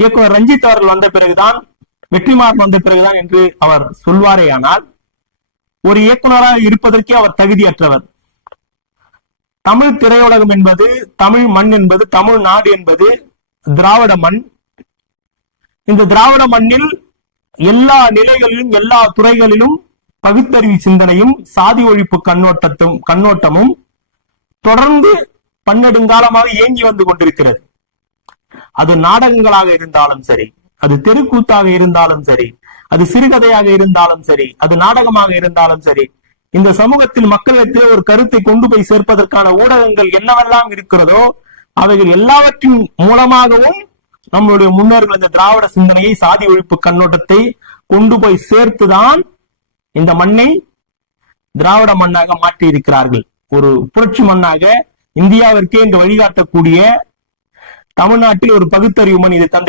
இயக்குனர் ரஞ்சித் அவர்கள் வந்த பிறகுதான், வெற்றிமாறன் வந்த பிறகுதான் என்று அவர் சொல்வாரேயானால் ஒரு இயக்குனராக இருப்பதற்கே அவர் தகுதியற்றவர். தமிழ் திரையுலகம் என்பது, தமிழ் மண் என்பது, தமிழ்நாடு என்பது திராவிட மண். இந்த திராவிட மண்ணில் எல்லா நிலைகளிலும் எல்லா துறைகளிலும் பகுத்தறிவு சிந்தனையும் சாதி ஒழிப்பு கண்ணோட்டமும் தொடர்ந்து பன்னெடுங்காலமாக இயங்கி வந்து கொண்டிருக்கிறது. அது நாடகங்களாக இருந்தாலும் சரி, அது தெருக்கூத்தாக இருந்தாலும் சரி, அது சிறுகதையாக இருந்தாலும் சரி, அது நாடகமாக இருந்தாலும் சரி, இந்த சமூகத்தில் மக்களிடத்திலே ஒரு கருத்தை கொண்டு போய் சேர்ப்பதற்கான ஊடகங்கள் என்னவெல்லாம் இருக்கிறதோ அவைகள் எல்லாவற்றின் மூலமாகவும் நம்மளுடைய முன்னோர்கள் இந்த திராவிட சிந்தனையை, சாதி ஒழிப்பு கண்ணோட்டத்தை கொண்டு போய் சேர்த்துதான் இந்த மண்ணை திராவிட மண்ணாக மாற்றி இருக்கிறார்கள். ஒரு புரட்சி மண்ணாக இந்தியாவிற்கே இந்த வழிகாட்டக்கூடிய தமிழ்நாட்டில் ஒரு பகுத்தறிவு மண் இது தந்தை